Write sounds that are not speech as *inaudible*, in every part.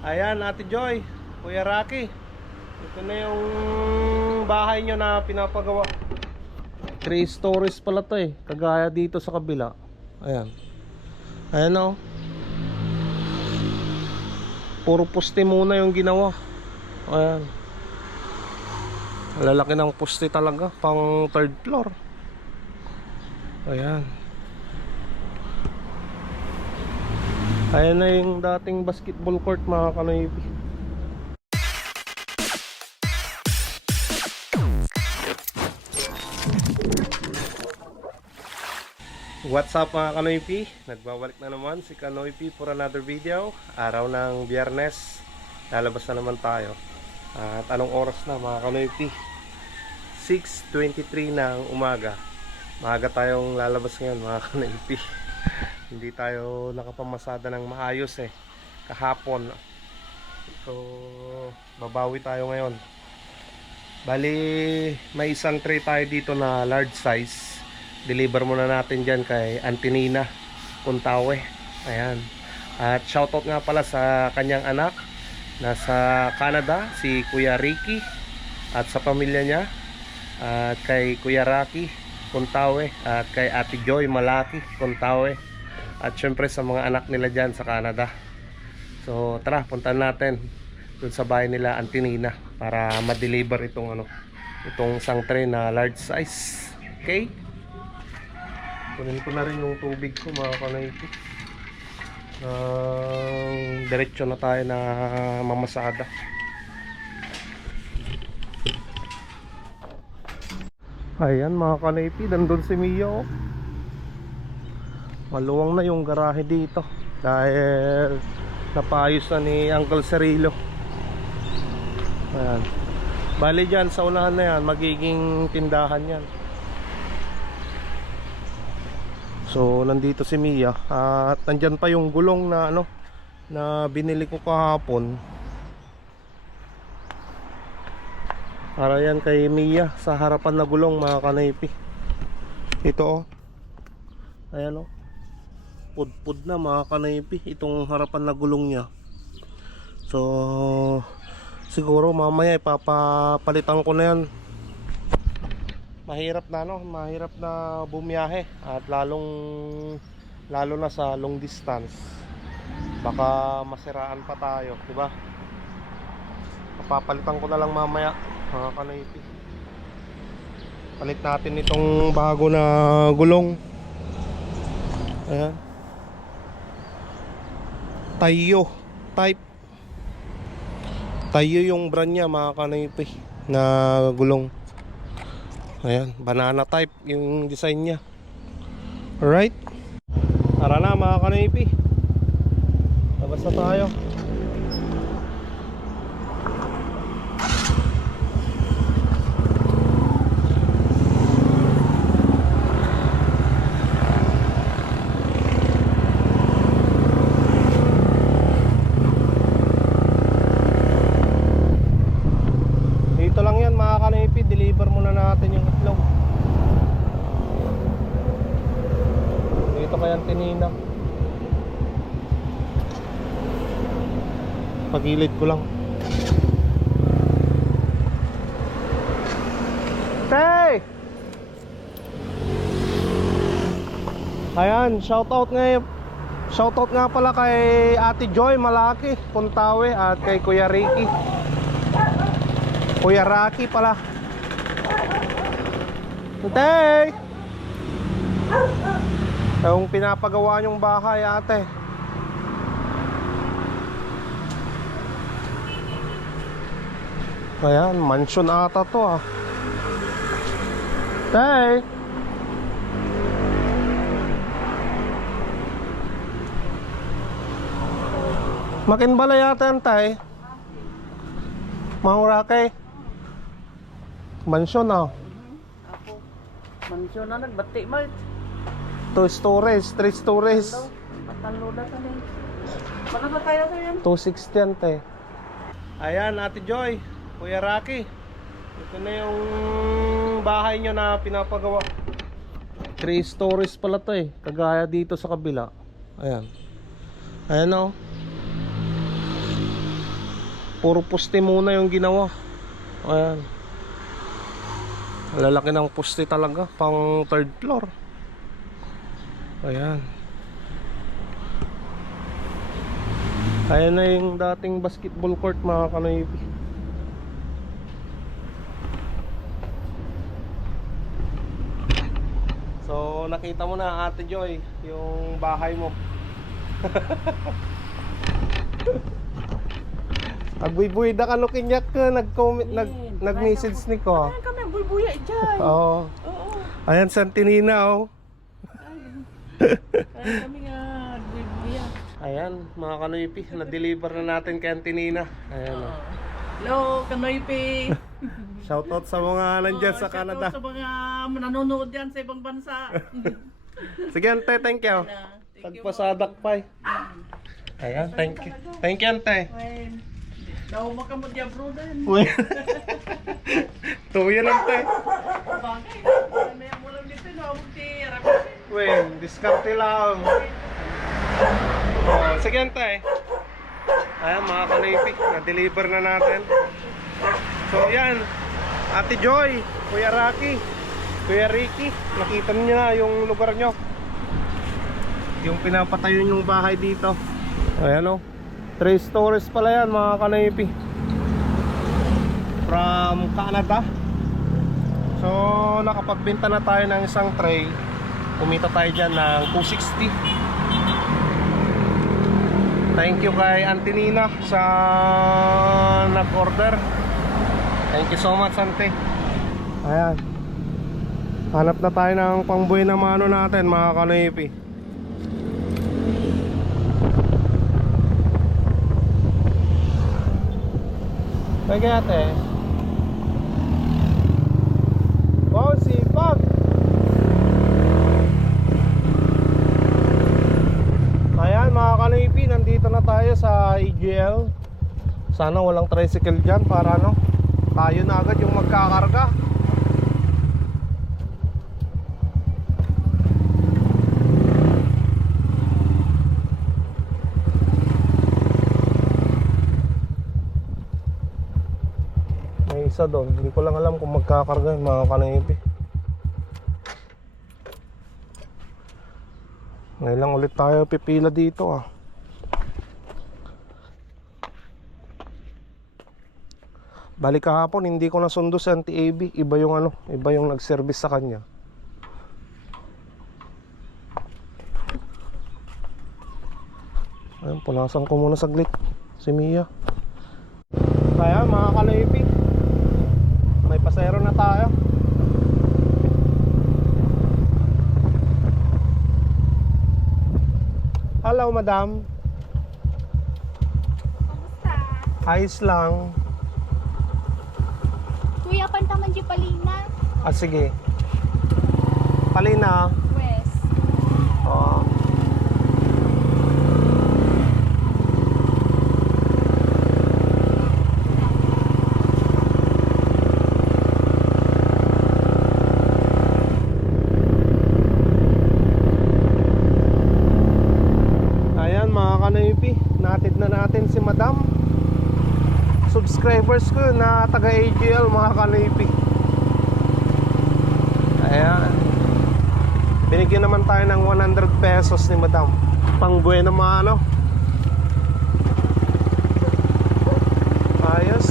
Ayan, Ate Joy, Kuya Rocky. Ito na yung bahay nyo na pinapagawa. Three stories pala to eh. Kagaya dito sa kabila. Ayan. Ayan o. Puro poste muna yung ginawa. Ayan. Lalaki ng poste talaga. Pang third floor. Ayan. Ayan na yung dating basketball court mga kanoybi. What's up mga kanoypi? Nagbabalik na naman si Kanoypi for another video. Araw ng biyernes. Lalabas na naman tayo. At anong oras na mga kanoypi? 6.23 ng umaga. Maaga tayong lalabas ngayon mga kanoypi. Hindi tayo nakapamasada ng maayos eh. Kahapon. So, babawi tayo ngayon. Bali, may isang tray tayo dito na large size. Deliver muna natin dyan kay Antinina Kuntawe. Ayan. At shoutout nga pala sa kanyang anak. Nasa Canada, si Kuya Ricky. At sa pamilya niya. At kay Kuya Rocky Kuntawe. At kay Ate Joy Malaki Kuntawe. At syempre sa mga anak nila dyan sa Canada. So tara, puntan natin dun sa bahay nila Antinina para ma-deliver itong ano itong isang tray na large size. Okay? Kunin ko na rin yung tubig ko mga kanayti. Uh, diretso na tayo na mamasada. Ayan mga kanaypi, nandun si Mia oh. Maluwang na yung garahe dito dahil napaayos na ni Uncle Cerilo. Ayan. Bali dyan sa unahan na yan, magiging tindahan yan. So nandito si Mia at nandyan pa yung gulong na ano na binili ko kahapon. Para yan kay Mia sa harapan na gulong mga kanaypi. Ito oh. Ayan oh. Pudpud na mga kanaypi itong harapan na gulong niya. So siguro mamaya ipapapalitan ko na yan mahirap na no, mahirap na bumiyahe at lalong lalo na sa long distance. Baka masiraan pa tayo, 'di ba? Papapalitan ko na lang mamaya, mga kanaypi. Palit natin itong bago na gulong. Ayan. Tayo type. Tayo yung brand niya, mga kanaypi, na gulong. Ayan, banana type yung design niya. Alright. Tara na mga kanipi. Labas na tayo. Dito lang yan mga kanipi, deliver muna natin yung itlog. Dito kayang tinina. Pagilid ko lang. Tay! Ayan, shoutout nga Shoutout nga pala kay Ate Joy Malaki, Puntawe at kay Kuya Ricky. Kuya Rocky pala. Tay! Yung pinapagawa niyong bahay ate. Ayan, mansion ata to ah. Tay! Makinbala yata yan tay. Rocky. Mansion ah. Ako, mansyon na nagbati mal. Two stories, three stories. Patalo na ka din. Mana ba kaya sa yan? 260 yan te. Ayan, Ate Joy, Kuya Rocky. Ito na yung bahay nyo na pinapagawa. Three stories pala to eh. Kagaya dito sa kabila. Ayan. Ayan o. Puro poste muna yung ginawa. Ayan. Lalaki ng poste talaga. Pang third floor. Ayan. Ayan na yung dating basketball court mga kanoypi. So nakita mo na Ate Joy yung bahay mo. *laughs* Agbuy-buy da ka no kinyak ka nag-comment nag nag-message ni ko. Ano kami, bulbuya dyan. Oo. Oo. Ayan Santinina oh. Kaya kami nga, bulbuya. Ayan mga kanoypi, na-deliver na natin kay Antinina. Ayan. oh. Hello, Kanoypi. *laughs* Shoutout sa mga nandyan sa Oh, Canada. Sa mga nanonood dyan sa ibang bansa. *laughs* Sige ante, thank you. Tagpasadak pa eh. Ayan, thank you. Thank you ante. Well, daw makamod ya bro din. Uy. Tuyo ante. Bagay. May mo lang dito, no? Magti, rapid. Uy, diskarte lang. Oh, sige ante. Ayan mga kanipi, na-deliver na natin. So yan, Ate Joy, Kuya Rocky, Kuya Ricky, nakita niyo na yung lugar nyo. Yung pinapatayo yung bahay dito. Ayan o. Three stories pala yan mga kanipi. From Canada. So nakapagbenta na tayo ng isang tray. Kumita tayo dyan ng 260. Thank you kay Auntie Nina sa nag-order. Thank you so much, Auntie. Ayan. Hanap na tayo ng pangbuhay na mano natin, mga kanipi. Pwede ate. Wow, sipag. Ayan mga kanipi, nandito na tayo sa AGL. Sana walang tricycle dyan para ano, tayo na agad yung magkakarga. May isa doon, hindi ko lang alam kung magkakarga yung mga kanipi. Ngayon lang ulit tayo pipila dito ah. Balik kahapon, hindi ko nasundo sa anti-AB. Iba yung ano, iba yung nag-service sa kanya. Ayun, punasan ko muna saglit. Si Mia. Kaya mga kalaypi, may pasero na tayo. Hello, madam. Kamusta? Ayos lang. Kuya, pantaman di Palina. Ah, sige. Palina. West. Oo. Ayan mga kanaypi, natid na natin si Madam. Subscribers ko na taga AGL mga kanaypi. Ayan. Binigyan naman tayo ng 100 pesos ni Madam. Pang bueno mga ano. Ayos.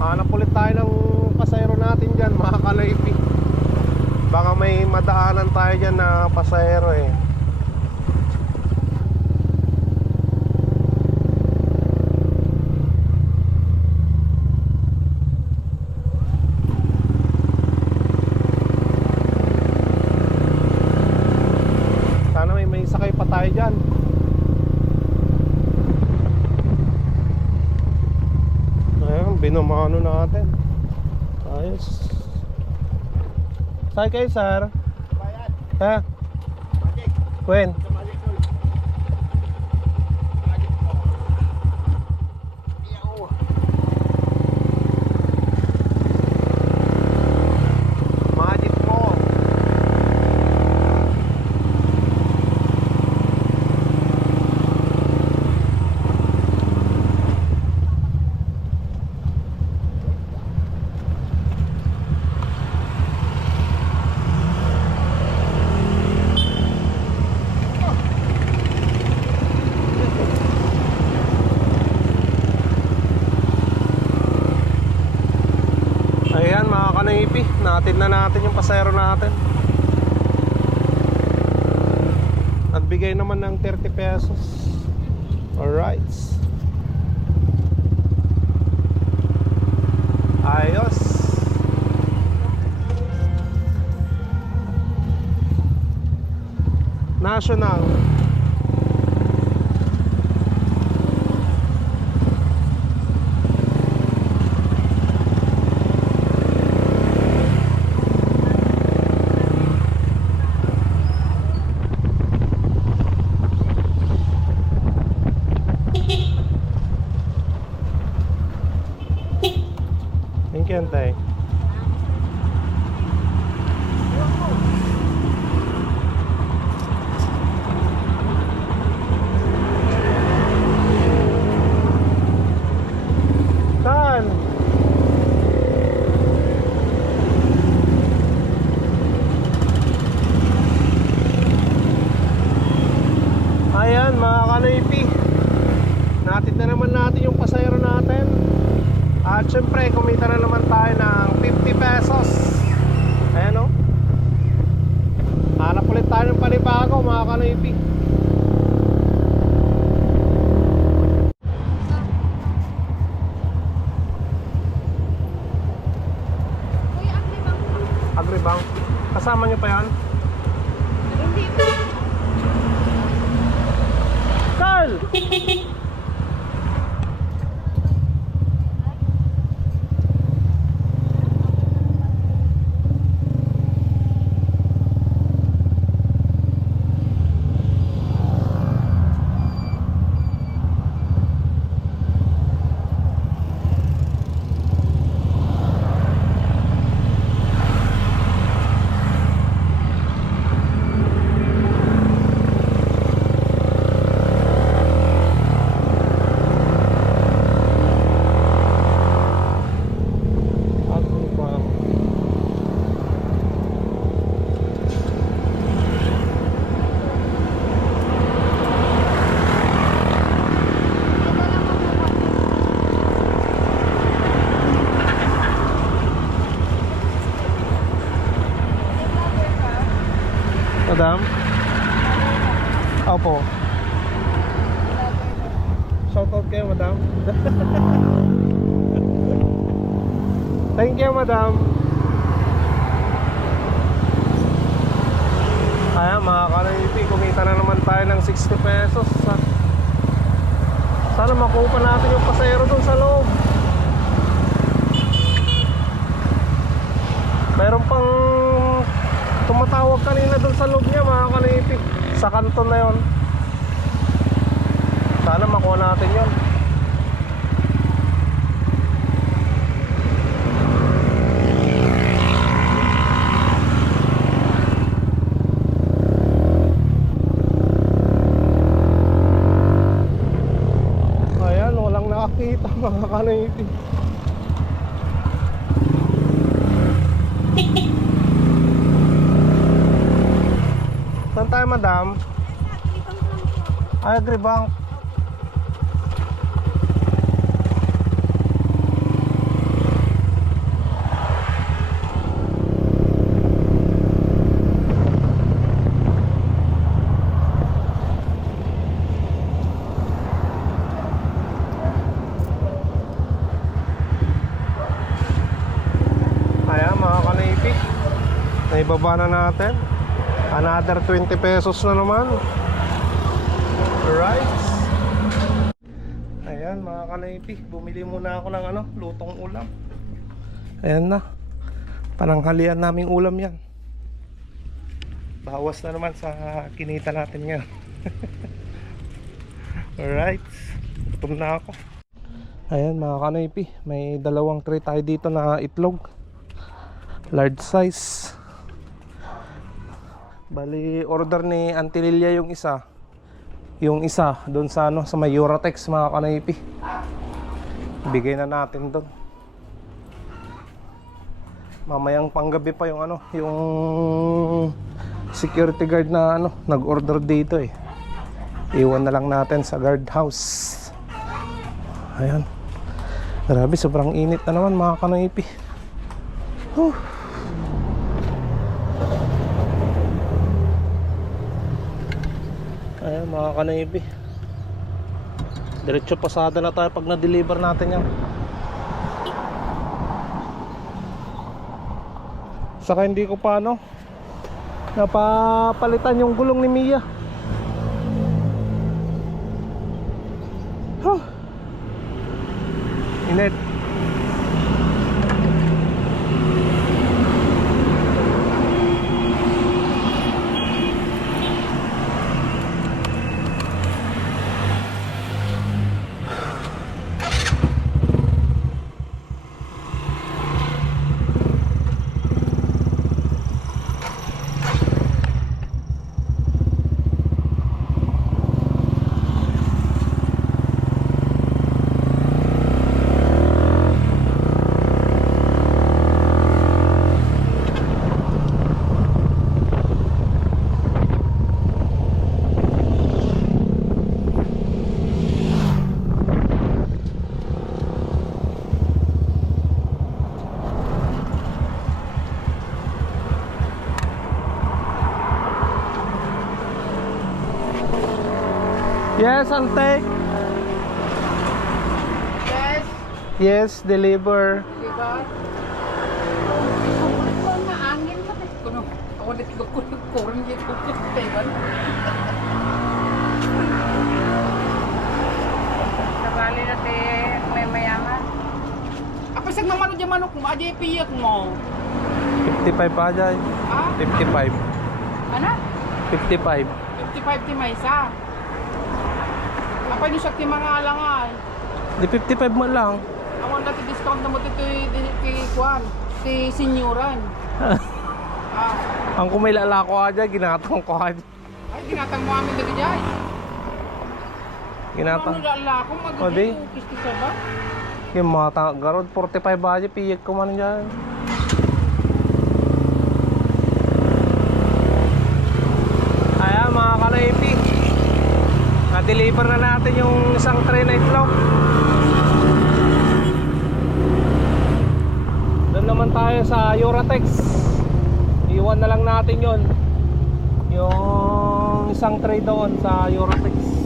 Hanap ulit tayo ng pasayro natin dyan mga kalaypi. Baka may madaanan tayo dyan na pasayro eh. Sana may may sakay pa tayo dyan. Binamano natin. Ayos. Sakay kayo, sir? Ha? When? Na natin yung pasero natin. Nagbigay naman ng 30 pesos. Alright. Ayos. National. Thank you, Antay. Saan? Ayan mga kanoypi Natin na naman natin yung pasayro natin At syempre kumita na naman tayo ng 50 pesos Ayan o Hanap ulit tayo ng panibago mga kanoypi Kuya, ang limang pa. Agribang Kasama nyo pa yan? Hindi. Carl! Agribang Ito lang ang mukha. Madam? Opo. Shoutout kayo, madam. *laughs* Thank you, madam. Ayan, mga kanayipi, kumita na naman tayo ng 60 pesos. Sa- Sana makuha pa natin yung pasero dun sa loob. Meron pang tumatawag kanina dun sa loob niya mga kanipi sa kanton na yon sana makuha natin yon ayan walang nakakita *laughs* mga kanipi Saan tayo madam? Limang lang kanaipik Naibaba na natin. Another 20 pesos na naman Alright Ayan mga kanaypi Bumili muna ako ng ano Lutong ulam. Ayan na. Pananghalian naming ulam yan. Bawas na naman sa kinita natin ngayon. *laughs* Alright Gutom na ako. Ayan mga kanaypi May dalawang tray tayo dito na itlog. Large size. Bali order ni Auntie Lilia yung isa yung isa doon sa ano sa may Eurotex mga kanaypi. Bigay na natin doon mamayang panggabi pa yung ano yung security guard na ano nag-order dito eh. Iwan na lang natin sa guard house ayan. Grabe sobrang init na naman mga kanaypi. Huh. Ayan mga kanaybi. Diretso pasada na tayo pag na-deliver natin yan. Saka hindi ko pa ano napapalitan yung gulong ni Mia. Huh. Init. Yes, ante. Yes. Yes, deliver. Diba? Ko teban. Sabali na te may mayaman. Apa sag mamano di manok mo aja piyak mo. 55 pa dyan. Ha? 55. Ana? 55. 55 ti may isa. Apa ni sakti mga alangan. Di 55 mo lang. Awang dati discount na mo dito ti Kwan. Ti senyoran. ah, *laughs* Ang kumilala ko aja, ginatang ko aja. ay ginatang mo amin dali jay. Ginatang. Ano lala ko magiging ukis ti sa ba? Yung mga ta- garod, 45 ba aja, piyag ko man dyan. Ayan mga kanaypi. Na-deliver na natin yung isang tray na itlog. Doon naman tayo sa Euratex. Iwan na lang natin yon Yung isang tray doon sa Euratex.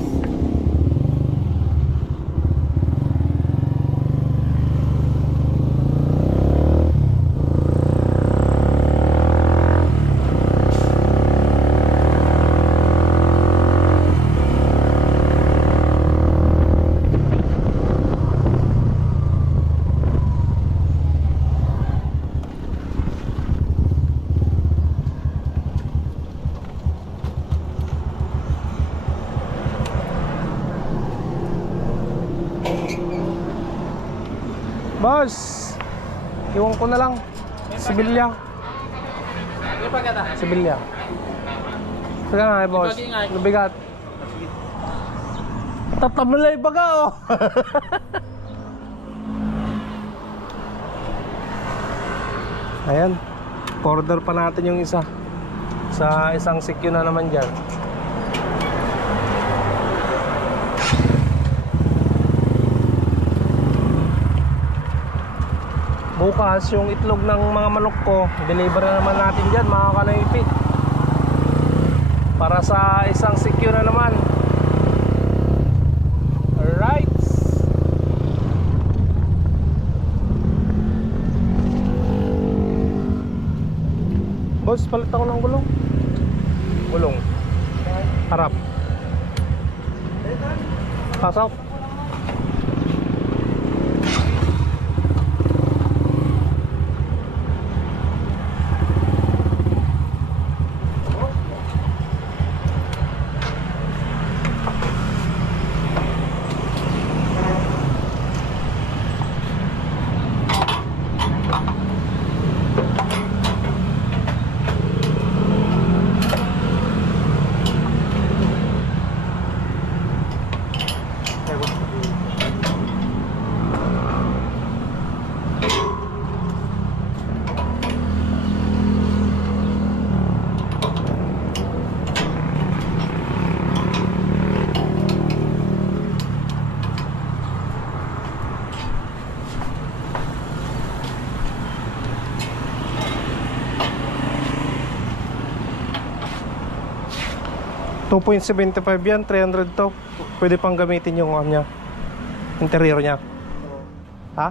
Boss, iwan ko na lang. Sibilya. Ano pa? Sibilya. Sige nga, boss. Ibag-ingay. Lubigat. Tatamlay baga, oh. *laughs* Ayan. Order pa natin yung isa. Sa isang sikyo na naman dyan. Bukas yung itlog ng mga manok ko, deliver na naman natin dyan mga kanaypi. Para sa isang sikyo na naman. Alright. Boss, palit ako ng. Gulong. 2.75 yan, 300 to. Pwede pang gamitin yung ano niya. Interior niya. Ha?